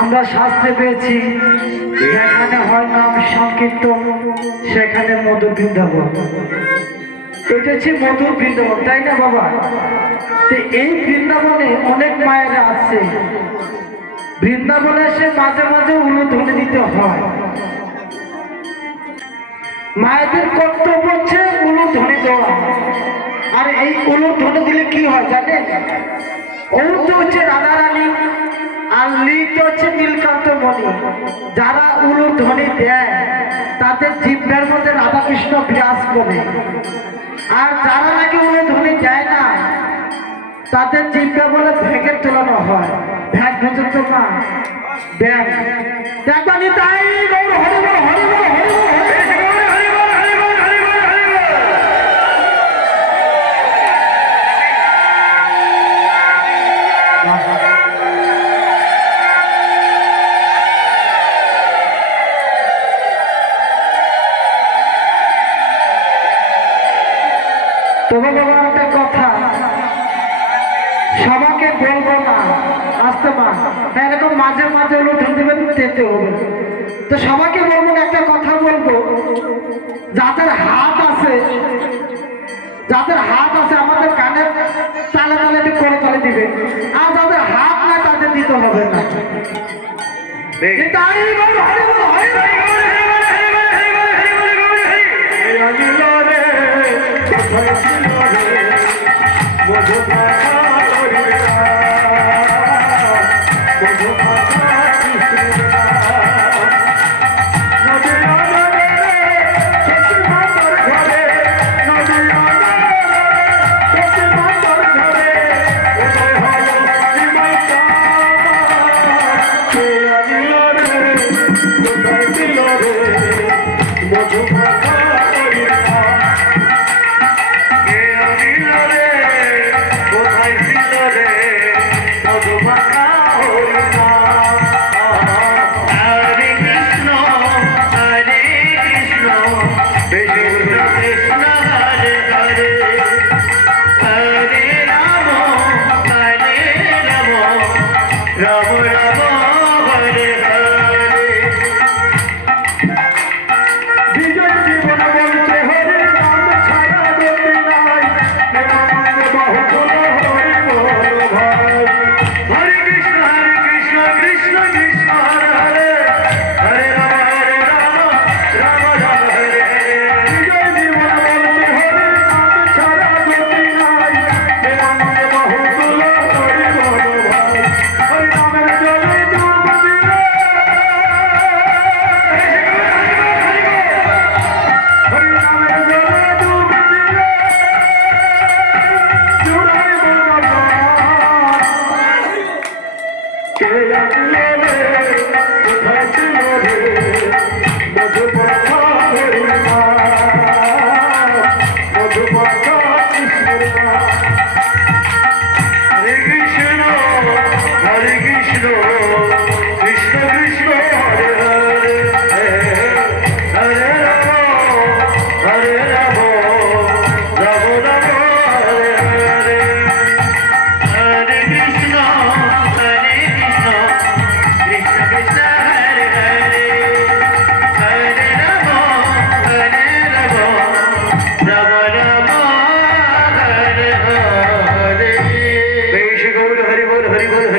আমরা শাস্ত্রে পেয়েছি যেখানে হয় নাম সংকীর্তন সেখানে মধুর বৃন্দাবন। এটা হচ্ছে মধুর বৃন্দাবন, তাই না বাবা? তো এই বৃন্দাবনে অনেক মায়েরা আছে, বৃন্দাবনে এসে মাঝে মাঝে উলুধ্বনি দিতে হয়। মায়েদের কর্তব্য হচ্ছে উলুধ্বনি দেওয়া। আর এই উলুধ্বনি দিলে কি হয় জানেন? ও তো হচ্ছে রাধারানী আর লিত হচ্ছে নীলকান্ত মণি। যারা উলুধ্বনি দেয় তাদের জিহ্বার মধ্যে রাধাকৃষ্ণ বিরাজ করে, আর যারা নাকি উলুধ্বনি দেয় না তাদের জিহ্বা বলে ভেঙে তোলানো হয়। ভ্যাগ ভেজত না ব্যাগ দেখবানি তাই গৌর হরি বল হরি বল হরি বল তবে বাবা একটা কথা সবাইকে বলবো না, আসতে মা এরকম মাঝে মাঝে উলুধ্বনি দেবেন, যেতে হবে। তো সবাইকে বলবো না, একটা কথা বলবো, যাদের হাত আছে আমাদের কানে তালে তালে করে তালে দিবে, আর যাদের হাত নাই তাদের দিতে হবে না। Hare Krishna, হরি বল